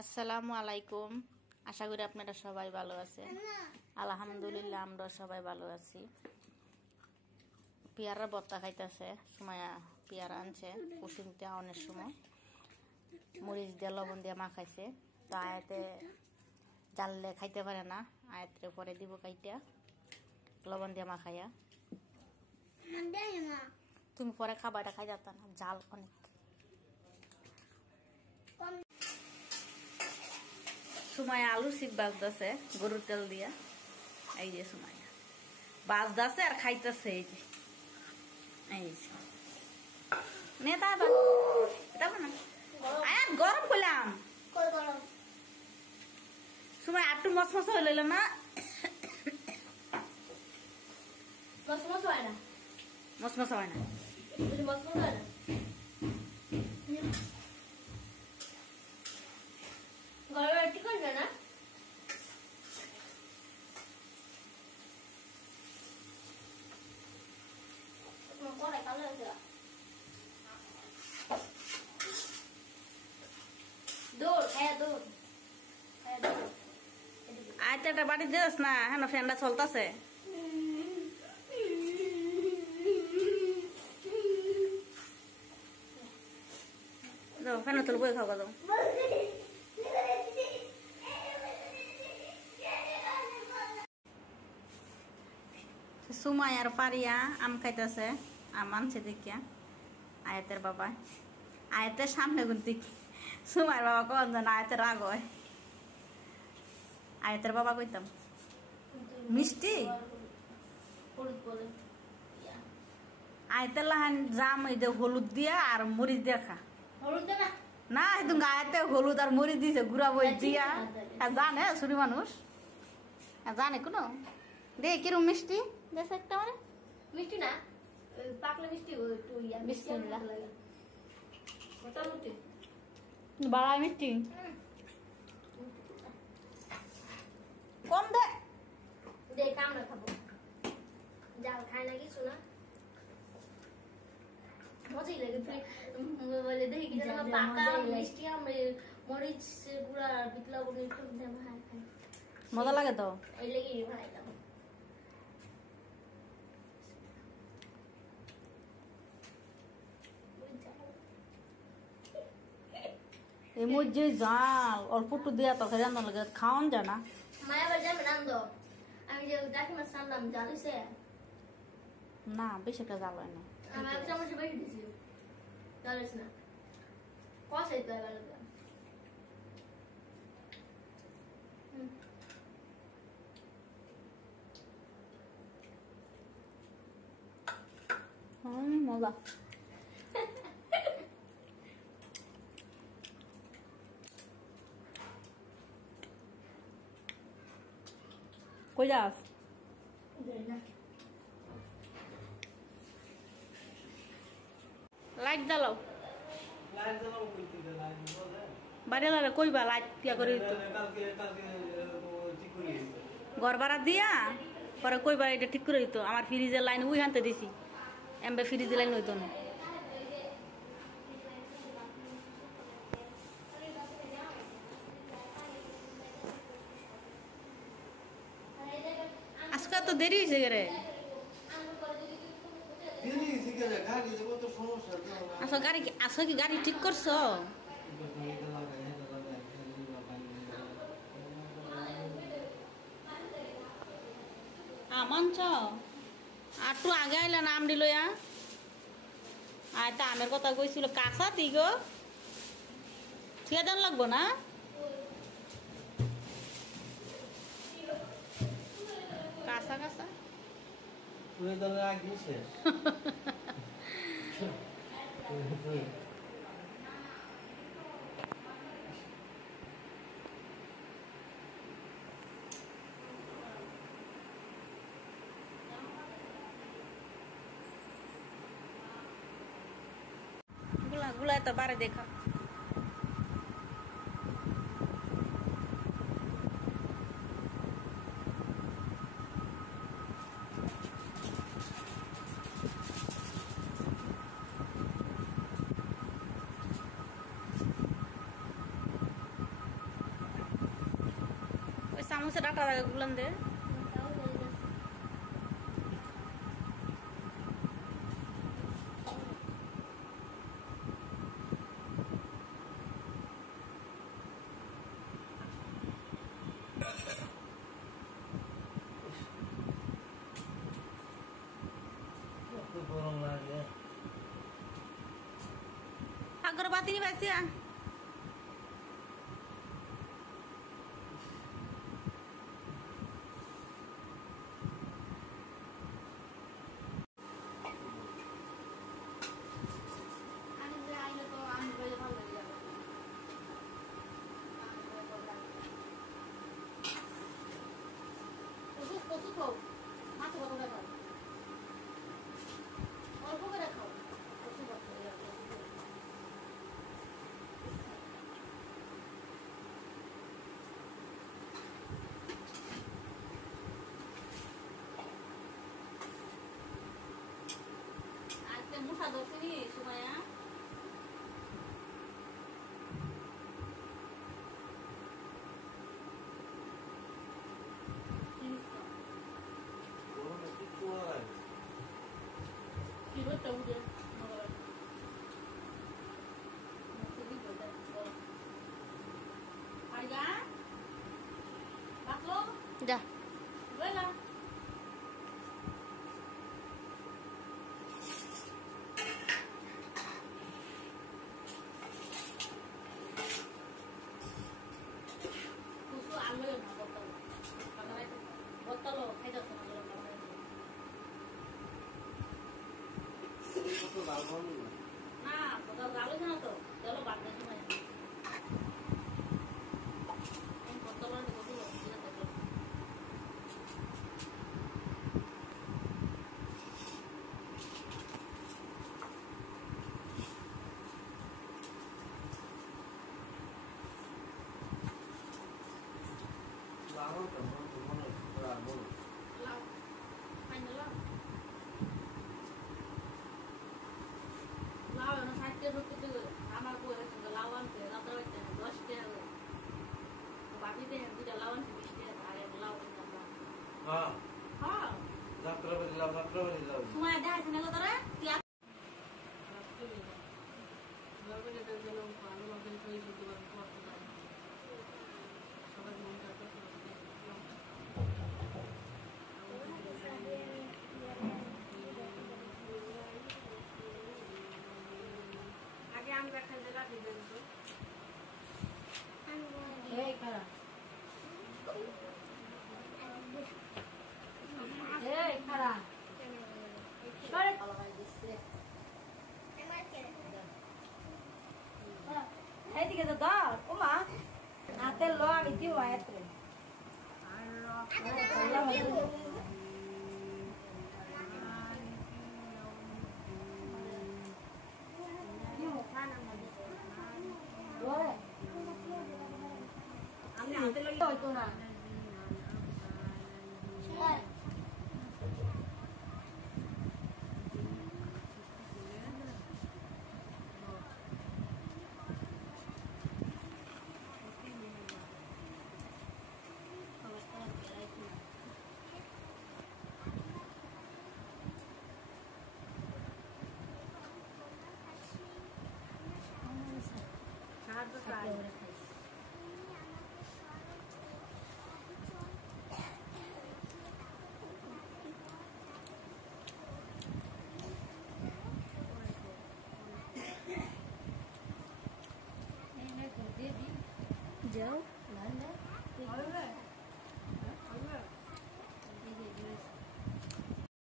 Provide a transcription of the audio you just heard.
আসসালামু আলাইকুম। আশা করি আপনারা সবাই ভালো আছেন। আলহামদুলিল্লাহ আমরা সবাই ভালো আছি। পেয়ারা ভর্তা খাইতেছে সুমাইয়া। পেয়ারা আনছে কুসুমতে অনেক সময় মরিচ দিয়ে লবণ দিয়ে মাখাইছে। তো আয়াতে জানলে খাইতে পারে না, আয়াতের পরে দিব কাইটা লবণ দিয়ে মাখাইয়া। তুমি পরে খাবারটা খাই যেত না, জাল অনেক। সুমাইয়া আলু শিক বাজতেছে গরুর তেল দিয়া। এই যে সুমাইয়া বাজতেছে আর খাইতেছে। এই যে নে তা গরম করলাম সুমাই একটু মসমস হইল না। মসমস হয় না, মসমস হয় না, মসমস হয় না। গরম ঠিক করবে না। আচ্ছা বাড়ি দিস না, হ্যাঁ ফ্যানটা চলতেছে। ফ্যান তোর বই খাওয়া দাও। সুমাই আর পারিয়া আম খাইতেছে। আম আনছে দেখিয়া আয়াতের বাবা। আয়াতের সামনে গুনতি সুমাইয়ের বাবা কখন যেন আয়াতের রাগ হয়। আয়াতের বাবা কইতাম মিষ্টি আয়তের লাহান জাম এই যে হলুদ দিয়া আর মরিচ দিয়া খা। না একদম গায়েতে হলুদ আর মরিচ দিয়েছে গুড়া বই দিয়া। জানে ছুরি মানুষ জানে কোনো দে কিরম মিষ্টি দেশ একটা মানে মিষ্টি না পাকলে মিষ্টি বাড়াই মিষ্টি কম দে দেখ আমরা খাবো। জাল খায় না কিছু না, মজাই লাগে। বলে দেখি কি যেন পাকা মিষ্টি মরিচ গুঁড়া বিটলা গুঁড়ো একটু মজা লাগে তো এই লেগে বানাইলাম। এই মধ্যে জাল অল্প একটু দিয়া তো রান্না লাগে খাওয়ান যায় না। মায়া বাড়ি যাবে না আমি যে ডাকি মাছ রান্নাম জাল হয়েছে না, বেশি একটা জাল হয় না। আমি এক চামচ বেশি দিয়েছি জাল হয়েছে না কষাই তো এবার মজা। কই যাস? লাইট জ্বালাও বাইরে কইবা লাইট দিয়া করে ঘর ভাড়া দিয়া পরে কইবা এটা ঠিক করে দিত। আমার ফ্রিজের লাইন উই হানতে দিছি, এমবে ফ্রিজের লাইন হইতো না। আজকে তো দেরি হয়েছে রে। আচ্ছা কি গাড়ি ঠিক করছো? আমনছ আর একটু আগে আইলা না আমডি লইয়া। আর তা আমের কথা কইছিল কাঁচা তুই গো ঠিক দাম লাগবো না। কাঁচা কাঁচা গুলা তো বারে দেখা চামচে ডাটা লাগে গুলান দে अगरबत्ती नहीं बचती है musa do sini supaya Dah. Boleh. Nah, bakal galau sana tuh. Galau banget semuanya. Yang botolan di botol loh, tidak botol. Lawan teman-teman berapa? Lau, hanya lau. Lau yang sakit itu juga. Amal gue sudah lawan ke rata-rata 10 tahun. Bapak itu yang tidak lawan 20 tahun. Ada yang lawan tambah. हाँ हाँ. जात्रा बदल जाओ Semua ada hasilnya lo tara? Tiap. Aগে আমরা খেতে রাখি দেব তো এই খারাপ এই খারাপ সরে এইদিকে তো দাও ও মা হাতে লো আমি দিও এতে আমি হাতে লই হইতো না Jauh, mana?